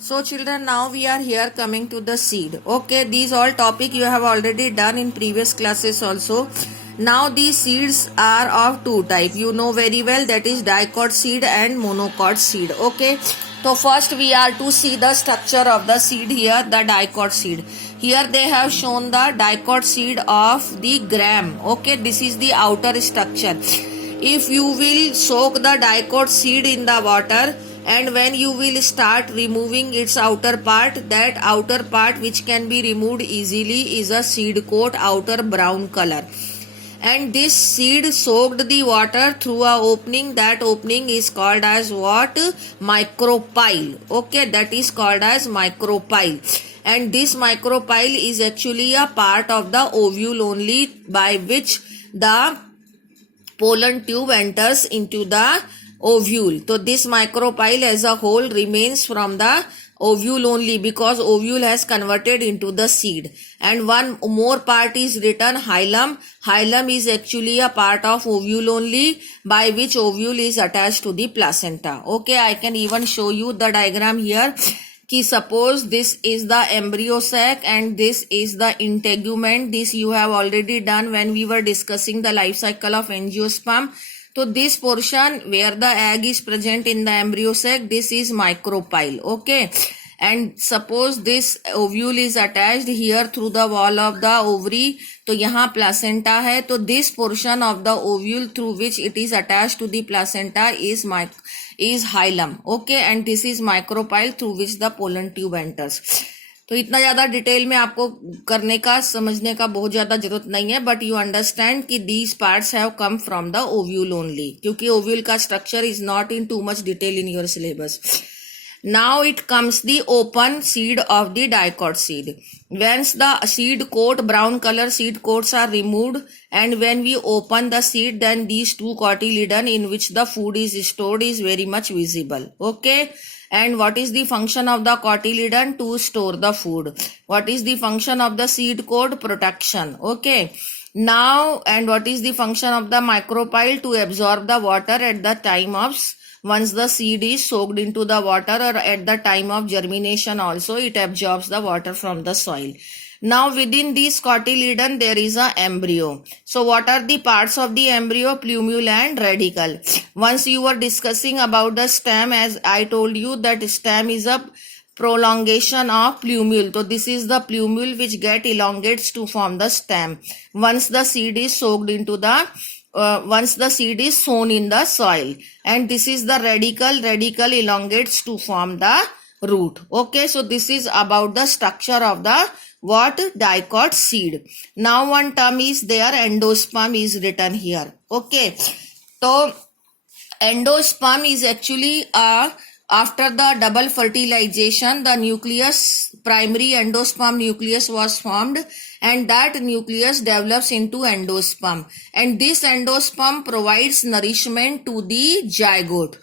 So children, now we are here coming to the seed. Okay, these all topic you have already done in previous classes also. Now these seeds are of two type. You know very well, that is dicot seed and monocot seed. Okay. So first we are to see the structure of the seed here, the dicot seed. Here they have shown the dicot seed of the gram. Okay, this is the outer structure. If you will soak the dicot seed in the water, and when you will start removing its outer part, that outer part which can be removed easily is a seed coat, outer brown color. And this seed soaked the water through a opening. That opening is called as what? Micropyle. Okay, that is called as micropyle. And this micropyle is actually a part of the ovule only, by which the pollen tube enters into the ovule. So this micropyle as a whole remains from the ovule only, because ovule has converted into the seed. And one more part is written hilum. Hilum is actually a part of ovule only, by which ovule is attached to the placenta. Okay, I can even show you the diagram here. Ki suppose this is the embryo sac and this is the integument. This you have already done when we were discussing the life cycle of angiosperm. So this portion where the egg is present in the embryo sac, this is micropyle. Okay. And suppose this ovule is attached here through the wall of the ovary. तो यहाँ placenta है. तो this portion of the ovule through which it is attached to the placenta is hilum. Okay, and this is micropyle through which the pollen tube enters. तो इतना ज्यादा detail में आपको करने का समझने का बहुत ज्यादा जरूरत नहीं है, बट यू अंडरस्टैंड कि these parts have come from the ovule only, क्योंकि ओव्यूल का structure is not in too much detail in your syllabus. Now it comes the open seed of the dicot seed. Once the seed coat, brown color seed coats are removed, and when we open the seed, then these two cotyledon in which the food is stored is very much visible. Okay. And what is the function of the cotyledon? To store the food. What is the function of the seed coat? Protection. Okay. Now, and what is the function of the micropyle? To absorb the water at the time of once the seed is soaked into the water, or at the time of germination also it absorbs the water from the soil. Now within this cotyledon there is a embryo. So what are the parts of the embryo? Plumule and radicle. Once you were discussing about the stem, as I told you that stem is a prolongation of plumule. So this is the plumule which get elongates to form the stem. Once the seed is soaked into the once the seed is sown in the soil, and this is the radicle elongates to form the root. Okay, so this is about the structure of the what? Dicot seed. Now one term is there, endosperm is written here. Okay, so endosperm is actually after the double fertilization, the nucleus, primary endosperm nucleus was formed, and that nucleus develops into endosperm, and this endosperm provides nourishment to the zygote,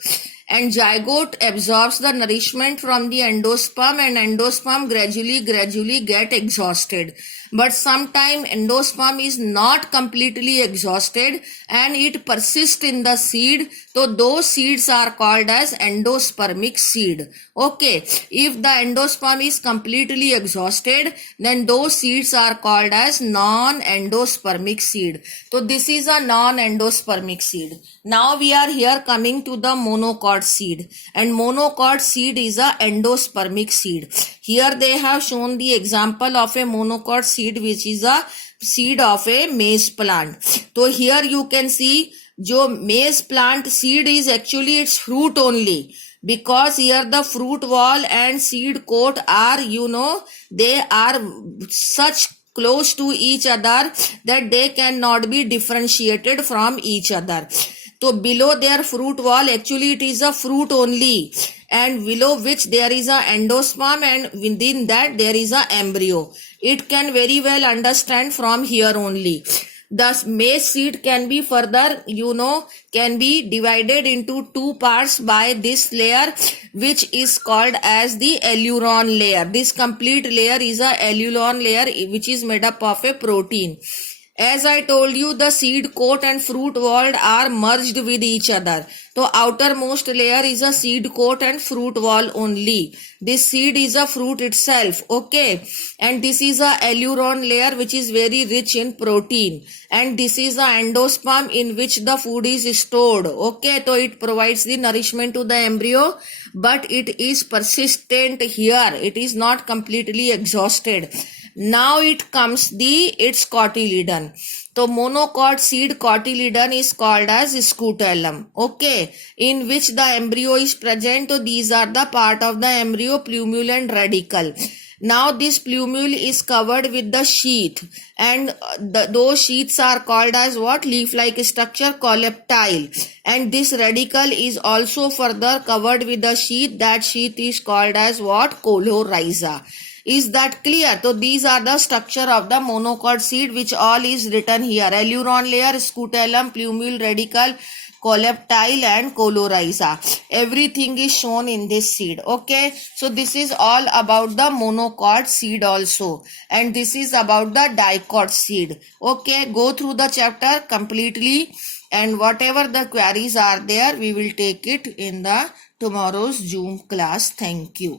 and zygote absorbs the nourishment from the endosperm, and endosperm gradually get exhausted. But sometime endosperm is not completely exhausted and it persists in the seed. So those seeds are called as endospermic seed. Okay. If the endosperm is completely exhausted, then those seeds are called as non-endospermic seed. So this is a non-endospermic seed. Now we are here coming to the monocot seed, and monocot seed is a endospermic seed. Here they have shown the example of a monocot seed, which is a seed of a maize plant. So here you can see जो maize plant seed is actually its fruit only, because here the fruit wall and seed coat are, they are such close to each other that they cannot be differentiated from each other. So below their fruit wall, actually it is a fruit only, and below which there is a endosperm, and within that there is a embryo. It can very well understand from here only. Thus maize seed can be further, can be divided into two parts by this layer, which is called as the aleurone layer. This complete layer is a aleurone layer, which is made up of a protein. As I told you, the seed coat and fruit wall are merged with each other. So outermost layer is a seed coat and fruit wall only. This seed is a fruit itself, okay? And this is a aileron layer which is very rich in protein. And this is the endosperm in which the food is stored, okay? So it provides the nourishment to the embryo, but it is persistent here. It is not completely exhausted. Now it comes its cotyledon. So monocot seed cotyledon is called as scutellum, okay, in which the embryo is present. So these are the part of the embryo, plumule and radicle. Now this plumule is covered with the sheath, and those sheaths are called as what? Leaf-like structure, coleoptile. And this radicle is also further covered with the sheath. That sheath is called as what? Coleorhiza. Is that clear? So these are the structure of the monocot seed, which all is written here. Aileron layer, scutellum, plumule, radicle, coleoptile and coleorhiza. Everything is shown in this seed. Okay. So this is all about the monocot seed also. And this is about the dicot seed. Okay. Go through the chapter completely. And whatever the queries are there, we will take it in the tomorrow's Zoom class. Thank you.